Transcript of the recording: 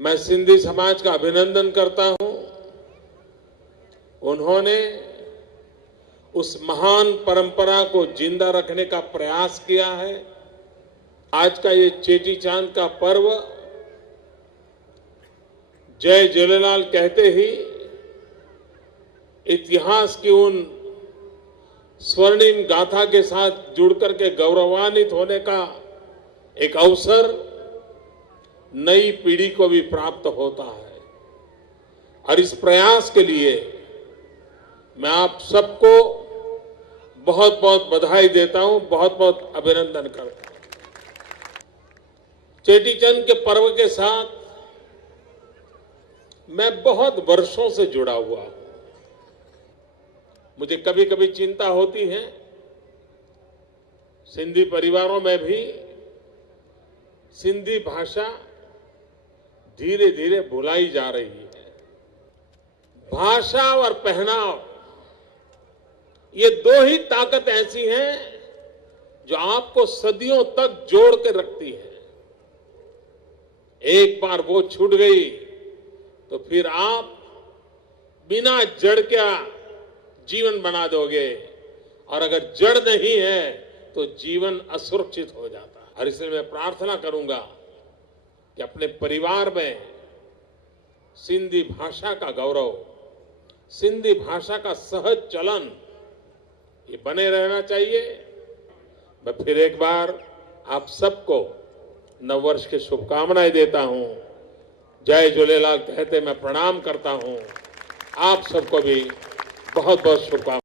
मैं सिंधी समाज का अभिनंदन करता हूं। उन्होंने उस महान परंपरा को जिंदा रखने का प्रयास किया है। आज का ये चेटी चांद का पर्व जय झूलेलाल कहते ही इतिहास की उन स्वर्णिम गाथा के साथ जुड़कर के गौरवान्वित होने का एक अवसर नई पीढ़ी को भी प्राप्त होता है। और इस प्रयास के लिए मैं आप सबको बहुत बहुत बधाई देता हूं, बहुत बहुत अभिनंदन करता हूं। चेटीचंद के पर्व के साथ मैं बहुत वर्षों से जुड़ा हुआ हूं। मुझे कभी कभी चिंता होती है, सिंधी परिवारों में भी सिंधी भाषा धीरे धीरे भुलाई जा रही है। भाषा और पहनाव ये दो ही ताकत ऐसी हैं जो आपको सदियों तक जोड़ के रखती है। एक बार वो छूट गई तो फिर आप बिना जड़ का जीवन बना दोगे, और अगर जड़ नहीं है तो जीवन असुरक्षित हो जाता है। और इसलिए मैं प्रार्थना करूंगा कि अपने परिवार में सिंधी भाषा का गौरव, सिंधी भाषा का सहज चलन ये बने रहना चाहिए। मैं फिर एक बार आप सबको नववर्ष की शुभकामनाएं देता हूं। जय झूलेलाल कहते मैं प्रणाम करता हूं। आप सबको भी बहुत बहुत शुभकामनाएं।